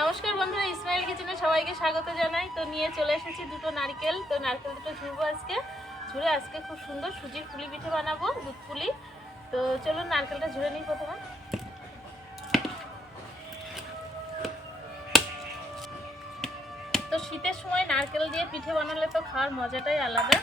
নমস্কার বন্ধুরা, ইসমাইল কিচেনে সবাইকে স্বাগত জানাই। তো নিয়ে চলে এসেছি দুটো নারকেল। তো নারকেল দুটো ঝুড়বো আজকে। ঝুড়ে আজকে খুব সুন্দর সুজির পুলি পিঠে বানাবো, দুধ পুলি। তো চলুন নারকেলটা ঝুড়ে নিই প্রথমে। তো শীতের সময় নারকেল দিয়ে পিঠে বানালে তো খাওয়ার মজাটাই আলাদা।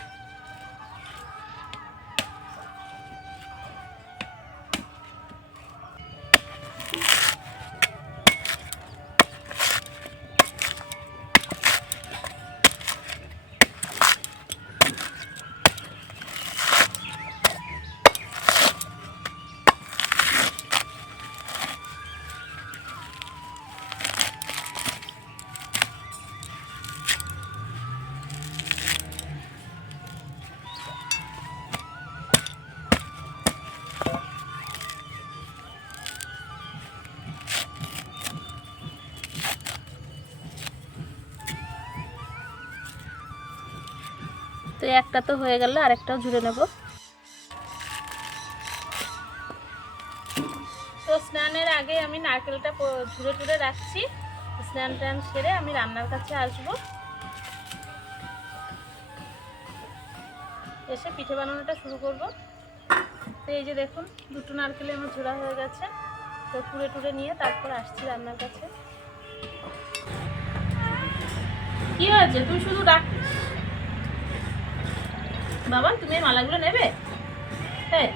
একটা তো হয়ে গেল, আরেকটাও ঝুড়ে নেব। তো স্নানের আগে আমি নারকেলটা ঝুড়ে টুড়ে রাখছি। স্নান টান সেরে আমি রান্নার কাছে আসব। এসে পিঠে বানানোটা শুরু করব। তো এই যে দেখুন, দুটো নারকেলে আমার ঝোড়া হয়ে গেছে। তো কুড়ে টুড়ে নিয়ে তারপর আসছি রান্নার কাছে। কি হয়েছে? তুই শুধু ডাক বাবা, তুমি মালাগুলো নেবে? হ্যাঁ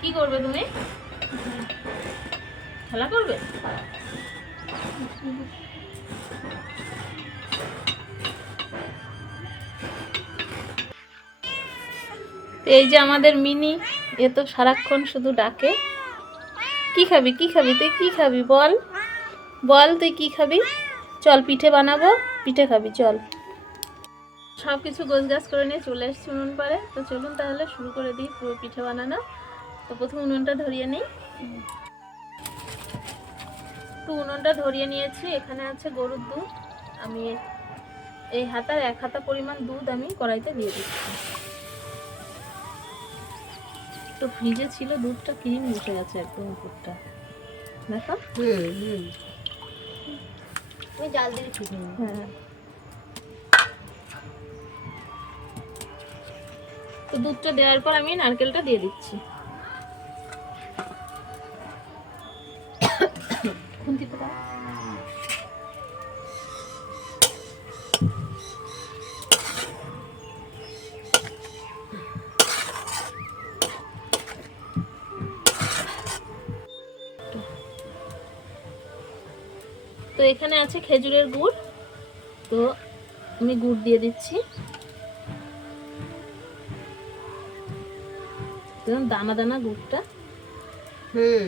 কি করবে তুমি? খেলা করবে? এই যে আমাদের মিনি, এ তো সারাক্ষণ শুধু ডাকে। কি খাবি কি খাবি? তুই কি খাবি বল? বল তুই কি খাবি? চল পিঠে বানাবো, পিঠে খাবি, চল। সব কিছু গোছগাছ করে নিয়ে চলে এসেছি উনুন পারে তো চলুন তাহলে শুরু করে দিই পুরো পিঠে বানানো। তো প্রথম উনুনটা ধরিয়ে নিই। তো উনুনটা ধরিয়ে নিয়েছি। এখানে আছে গরুর দুধ। আমি এই হাতার এক হাতা পরিমাণ দুধ আমি কড়াইতে দিয়ে দিচ্ছি। তো ফ্রিজে ছিল দুধটা ক্রিম বসে গেছে একদম উপরটা। দেখো। হুম হুম। তুমি জাল দিয়ে হ্যাঁ। তো দুধটা দেওয়ার পর আমি নারকেলটা দিয়ে দিচ্ছি। তো এখানে আছে খেজুরের গুড়। তো আমি গুড় দিয়ে দিচ্ছি। দানা দানা গুড়টা হুম।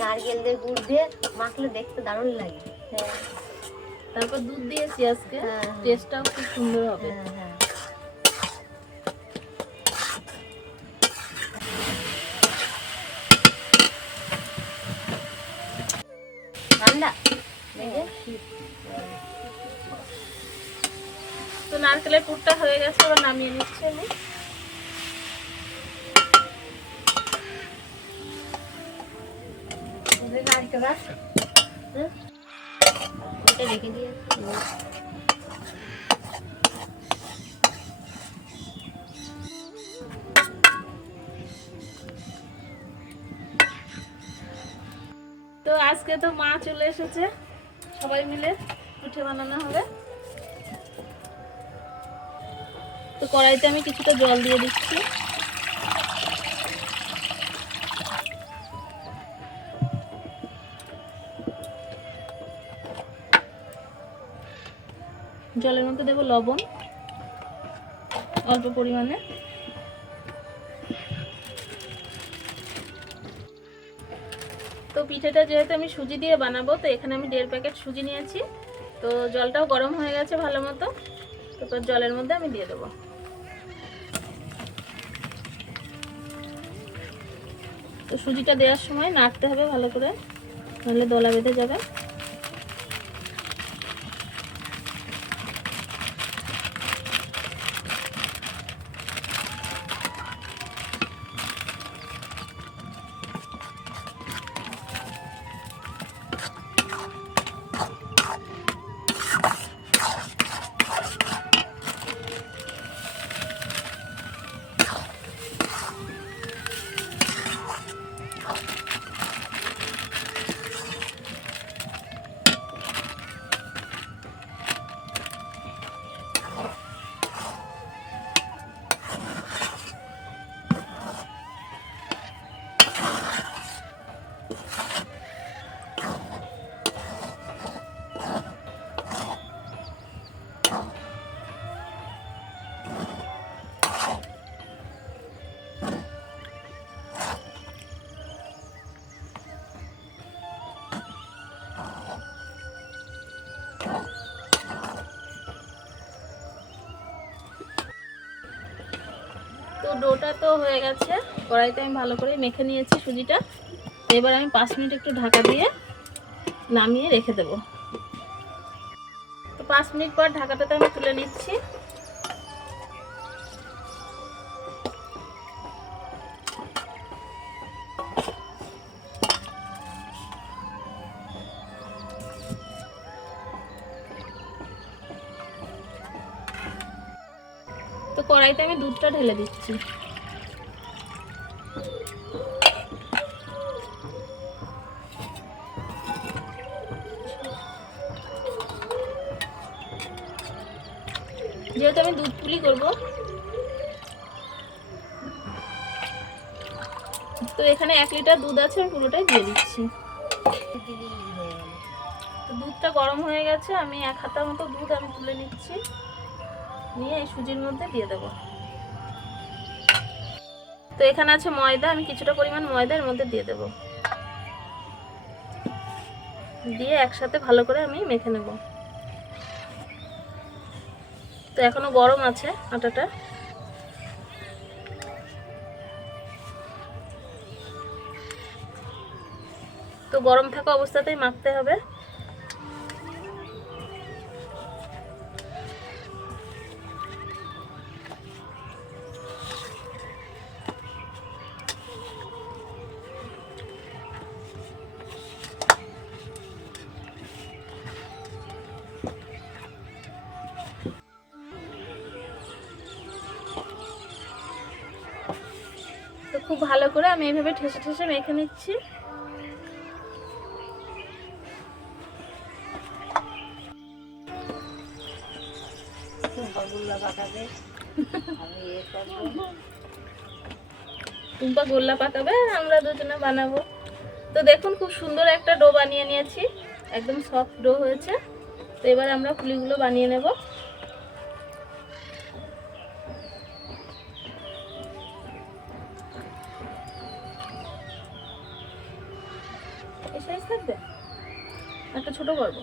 নারকেল দিয়ে গুড় দিয়ে মাখলে দেখতে দারুণ লাগে। হ্যাঁ। তারপর দুধ দিয়েছি আজকে। হ্যাঁ, হ্যাঁ। টেস্টটাও খুব সুন্দর হবে। হ্যাঁ হ্যাঁ। ঠান্ডা? তো নারকেলের পুরটা হয়ে গেছে এবার নামিয়ে নিচ্ছি আমি। আছে ওটা রেখে দিয়েছি তো আজকে তো মা চলে এসেছে। সবাই মিলে পিঠে বানানো হবে। তো কড়াইতে আমি কিছুটা জল দিয়ে দিচ্ছি। জলের মধ্যে দেবো লবণ, অল্প পরিমাণে। তো পিঠেটা যেহেতু আমি সুজি দিয়ে বানাবো, তো এখানে আমি দেড় প্যাকেট সুজি নিয়েছি। তো জলটাও গরম হয়ে গেছে ভালো মতো। তারপর জলের মধ্যে আমি দিয়ে দেবো। তো সুজিটা দেওয়ার সময় নাড়তে হবে ভালো করে, নাহলে দোলা বেঁধে যাবে। ডোটা তো হয়ে গেছে। কড়াইতে আমি ভালো করে মেখে নিয়েছি সুজিটা। এবার আমি পাঁচ মিনিট একটু ঢাকা দিয়ে নামিয়ে রেখে দেবো। তো পাঁচ মিনিট পর ঢাকাটাতে আমি তুলে নিচ্ছি। তো কড়াইতে আমি দুধটা ঢেলে দিচ্ছি। যেহেতু আমি দুধ পুলি করব, তো এখানে এক লিটার দুধ আছে, আমি পুরোটাই দিয়ে দিচ্ছি। দুধটা গরম হয়ে গেছে, আমি এক হাতা মতো দুধ আমি তুলে নিচ্ছি। নিয়ে এই সুজির মধ্যে দিয়ে দেবো। তো এখানে আছে ময়দা, আমি কিছুটা পরিমাণ ময়দা এর মধ্যে দিয়ে দেবো। দিয়ে একসাথে ভালো করে আমি মেখে নেব। তো এখনও গরম আছে আটাটা। তো গরম থাকা অবস্থাতেই মাখতে হবে। খুব ভালো করে আমি এইভাবে ঠেসে ঠেসে মেখে নিচ্ছি। টুম্পা গোল্লা পাকাবে, আমরা দুজনে বানাবো। তো দেখুন, খুব সুন্দর একটা ডো বানিয়ে নিয়েছি। একদম সফট ডো হয়েছে। তো এবার আমরা পুলিগুলো বানিয়ে নেব। থাকবে একটা ছোট করব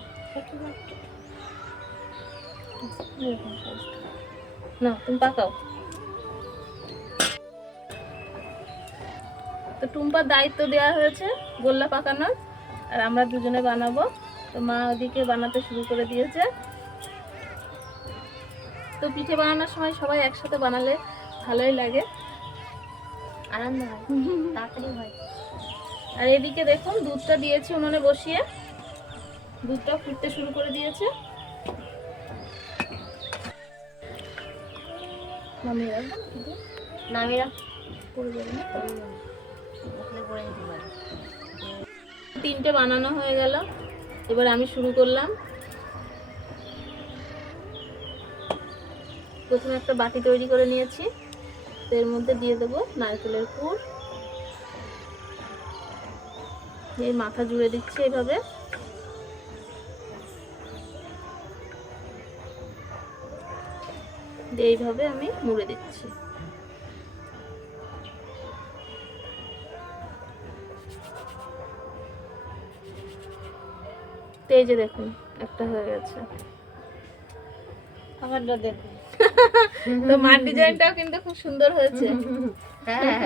না তুমি পাকাও। তো টুম্পার দায়িত্ব দেওয়া হয়েছে গোল্লা পাকানোর আর আমরা দুজনে বানাবো। তো মা ওদিকে বানাতে শুরু করে দিয়েছে। তো পিঠে বানানোর সময় সবাই একসাথে বানালে ভালোই লাগে। আনন্দ হয় তাড়াতাড়ি হয়। আর এদিকে দেখুন দুধটা দিয়েছি উনুনে বসিয়ে। দুধটা ফুটতে শুরু করে দিয়েছে। নামিয়ে রাখবেন রাখ পড়ে যাবে না? পড়ে যেতে পারে তিনটে বানানো হয়ে গেল। এবার আমি শুরু করলাম। প্রথমে একটা বাটি তৈরি করে নিয়েছি। তো এর মধ্যে দিয়ে দেবো নারকেলের পুর এই মাথা জুড়ে দিচ্ছি এইভাবে দিয়ে এইভাবে আমি মুড়ে দিচ্ছি। এই যে দেখুন একটা হয়ে গেছে। আমারটা দেখো তো মার ডিজাইনটাও কিন্তু খুব সুন্দর হয়েছে। হ্যাঁ।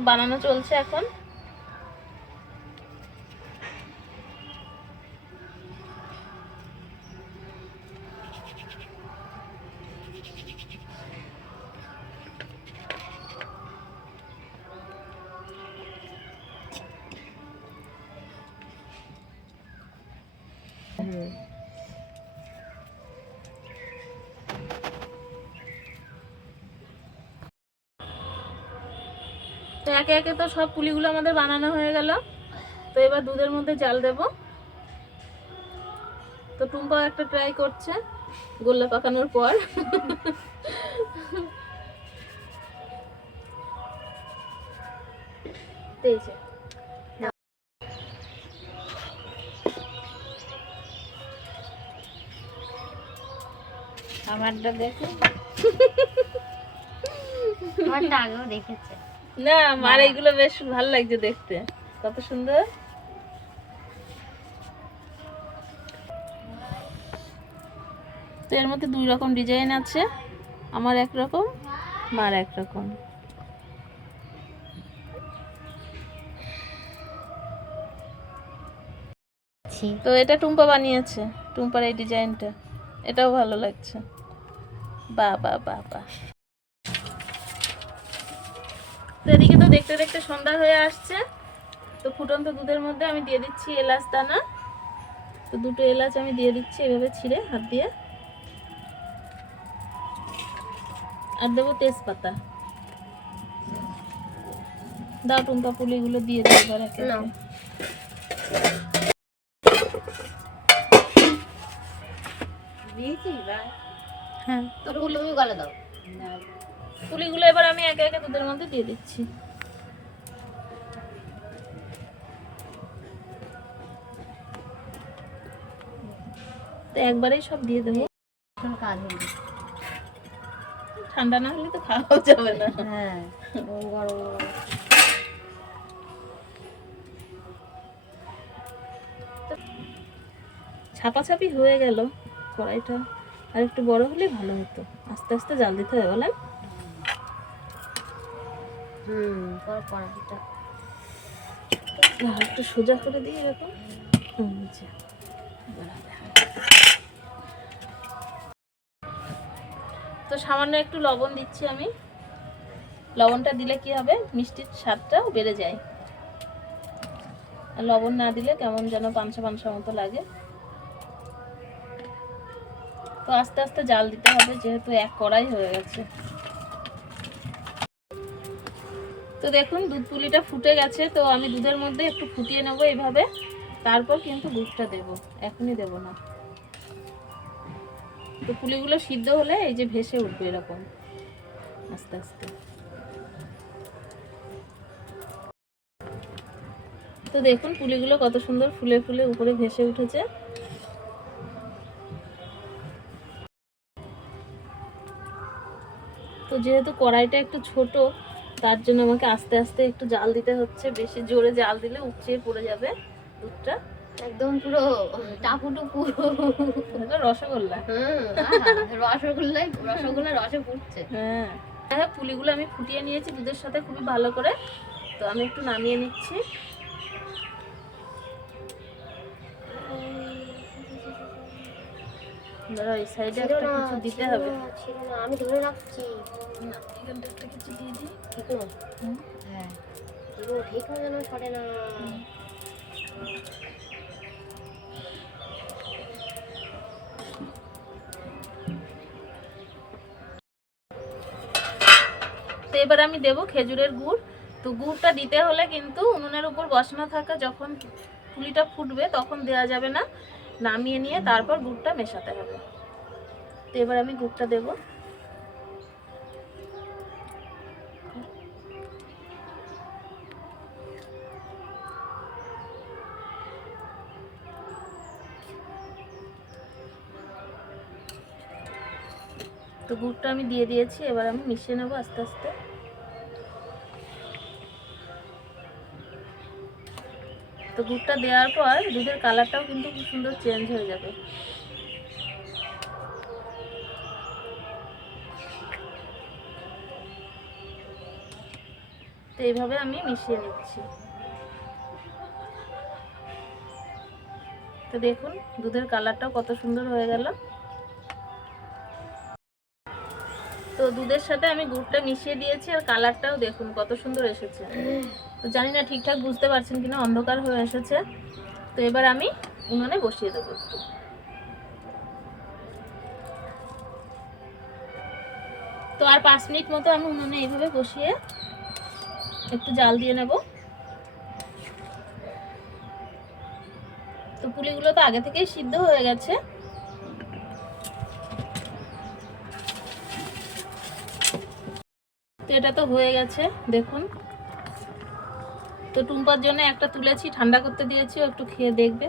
বানানো চলছে এখন। তো একে একে তো সব পুলিগুলো আমাদের বানানো হয়ে গেল। তো এবার দুধের মধ্যে জাল দেব। তো টুম্পা একটা ট্রাই করছে গোল্লা পাকানোর পর। আমারটা দেখো। আমারটা আগেও দেখেছে। না মার এইগুলো বেশ ভালো লাগছে দেখতে। কত সুন্দর। তো এর মধ্যে দুই রকম ডিজাইন আছে। আমার এক রকম মার এক রকম। তো এটা টুম্পা বানিয়েছে টুম্পার এই ডিজাইনটা। এটাও ভালো লাগছে। বা বা বা বা তো এদিকে তো দেখতে দেখতে সন্ধ্যা হয়ে আসছে। তো ফুটন্ত দুধের মধ্যে আমি দিয়ে দিচ্ছি এলাচ দানা। তো দুটো এলাচ আমি দিয়ে দিচ্ছি এভাবে ছিঁড়ে হাত দিয়ে। আর দেবো তেজপাতা। দাও টুম্পা পুলিগুলো দিয়ে দেবো এবার একে হ্যাঁ। তো গলে দাও। পুলিগুলো এবার আমি একে একে দুধের মধ্যে দিয়ে দিচ্ছি। তো একবারেই সব দিয়ে দেবো। কাজ ঠান্ডা না হলে তো খাওয়াও যাবে না। হ্যাঁ গরম। ছাপাছাপি হয়ে গেল কড়াইটা। আর একটু বড় হলে ভালো হতো। আস্তে আস্তে জাল দিতে হবে বলেন। একটু সোজা করে দিয়ে এরকম। তো সামান্য একটু লবণ দিচ্ছি আমি। লবণটা দিলে কি হবে? মিষ্টির স্বাদটাও বেড়ে যায়। আর লবণ না দিলে কেমন যেন পাঞ্চা পাঞ্চা মতো লাগে। তো আস্তে আস্তে জাল দিতে হবে, যেহেতু এক কড়াই হয়ে গেছে। তো দেখুন, দুধ পুলিটা ফুটে গেছে, তো আমি দুধের মধ্যে একটু ফুটিয়ে নেব এইভাবে। তারপর কিন্তু দুধটা দেব, এখনই দেব না। তো পুলিগুলো সিদ্ধ হলে এই যে ভেসে উঠবে এরকম, আস্তে আস্তে। তো দেখুন, পুলিগুলো কত সুন্দর ফুলে ফুলে উপরে ভেসে উঠেছে। তো যেহেতু কড়াইটা একটু ছোট তার জন্য আমাকে আস্তে আস্তে একটু জাল দিতে হচ্ছে। বেশি জোরে জাল দিলে উপচিয়ে পড়ে যাবে দুধটা। একদম পুরো টাপুটুপু। রসগোল্লা। রসগোল্লাই রসগোল্লা রসে ফুটছে হ্যাঁ। হ্যাঁ পুলিগুলো আমি ফুটিয়ে নিয়েছি দুধের সাথে খুবই ভালো করে। তো আমি একটু নামিয়ে নিচ্ছি। দাঁড়াও এই সাইডে একটা কিছু দিতে হবে। আমি ধরে রাখছি। এখানটা একটা কিছু দিয়ে ঠিক না হ্যাঁ। ঠিক হবে সরে না। তো এবার আমি দেব খেজুরের গুড়। তো গুড়টা দিতে হলে কিন্তু উনুনের উপর বসানো থাকা যখন পুলিটা ফুটবে তখন দেওয়া যাবে না। নামিয়ে নিয়ে তারপর গুড়টা মেশাতে হবে। তো এবার আমি গুড়টা দেব। গুড়টা আমি দিয়ে দিয়েছি, এবার আমি মিশিয়ে নেব আস্তে আস্তে। তো গুড়টা দেওয়ার পর দুধের কালারটাও কিন্তু খুব সুন্দর চেঞ্জ হয়ে যাবে। তো এইভাবে আমি মিশিয়ে নিচ্ছি। তো দেখুন, দুধের কালারটাও কত সুন্দর হয়ে গেল। তো দুধের সাথে আমি গুড়টা মিশিয়ে দিয়েছি আর কালারটাও দেখুন কত সুন্দর এসেছে। তো জানি না ঠিকঠাক বুঝতে পারছেন কিনা, অন্ধকার হয়ে এসেছে। তো এবার আমি উনুনে বসিয়ে দেবো একটু। তো আর পাঁচ মিনিট মতো আমি উনুনে এইভাবে বসিয়ে একটু জাল দিয়ে নেব। তো পুলিগুলো তো আগে থেকেই সিদ্ধ হয়ে গেছে। এটা তো হয়ে গেছে, দেখুন। তো টুম্পার জন্য একটা তুলেছি, ঠান্ডা করতে দিয়েছি একটু খেয়ে দেখবে।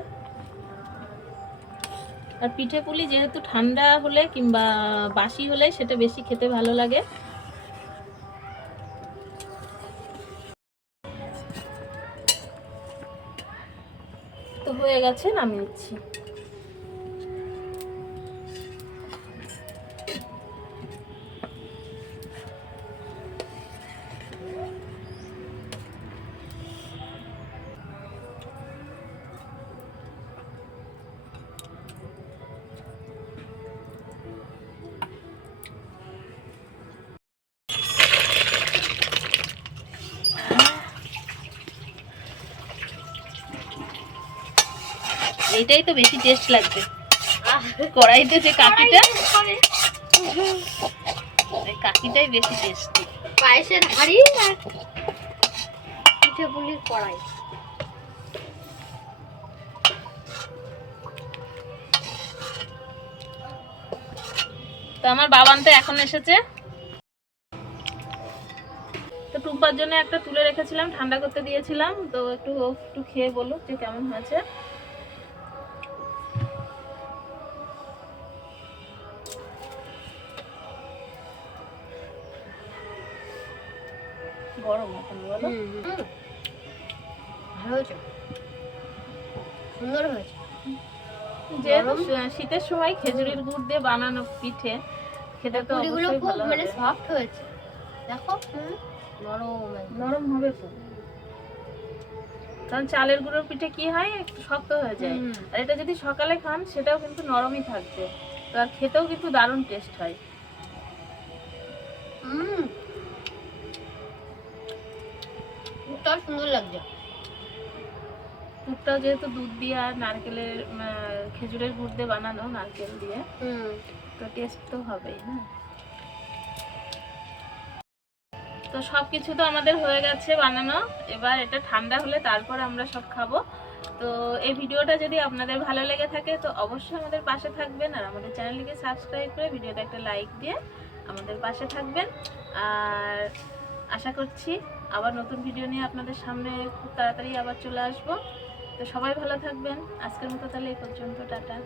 আর পিঠে পুলি যেহেতু ঠান্ডা হলে কিংবা বাসি হলে সেটা বেশি খেতে ভালো লাগে। তো হয়ে গেছে, নামিয়ে এইটাই তো বেশি টেস্ট লাগবে। কড়াইতে যে কাকিটা কাকিটাই বেশি টেস্টি পায়েসের হাড়ি আর পিঠে পুলির কড়াই। তো আমার বাবান তো এখন এসেছে। তো টুম্পার জন্য একটা তুলে রেখেছিলাম ঠান্ডা করতে দিয়েছিলাম। তো একটু একটু খেয়ে বলুক যে কেমন হয়েছে। গরম এখন বলো? ভালো হয়েছে? সুন্দর হয়েছে? যেহেতু শীতের সময় খেজুরির গুড় দিয়ে বানানো পিঠে খেতে তো পুরিগুলো খুব মানে সফট হয়েছে। দেখো নরম নরম হবে তো কারণ চালের গুঁড়োর পিঠে কি হয়? একটু শক্ত হয়ে যায়। আর এটা যদি সকালে খান সেটাও কিন্তু নরমই থাকবে। তো আর খেতেও কিন্তু দারুণ টেস্ট হয়। হুম। সুন্দর লাগছে। দুধটাও যেহেতু দুধ দিয়ে আর নারকেলের খেজুরের গুড় দিয়ে বানানো নারকেল দিয়ে হুম। তো টেস্ট তো হবেই না? তো সব কিছু তো আমাদের হয়ে গেছে বানানো। এবার এটা ঠান্ডা হলে তারপর আমরা সব খাব। তো এই ভিডিওটা যদি আপনাদের ভালো লেগে থাকে তো অবশ্যই আমাদের পাশে থাকবেন আর আমাদের চ্যানেলটিকে সাবস্ক্রাইব করে ভিডিওটা একটা লাইক দিয়ে আমাদের পাশে থাকবেন। আর আশা করছি আবার নতুন ভিডিও নিয়ে আপনাদের সামনে খুব তাড়াতাড়ি আবার চলে আসব। তো সবাই ভালো থাকবেন। আজকের মতো তাহলে এই পর্যন্ত, টাটা।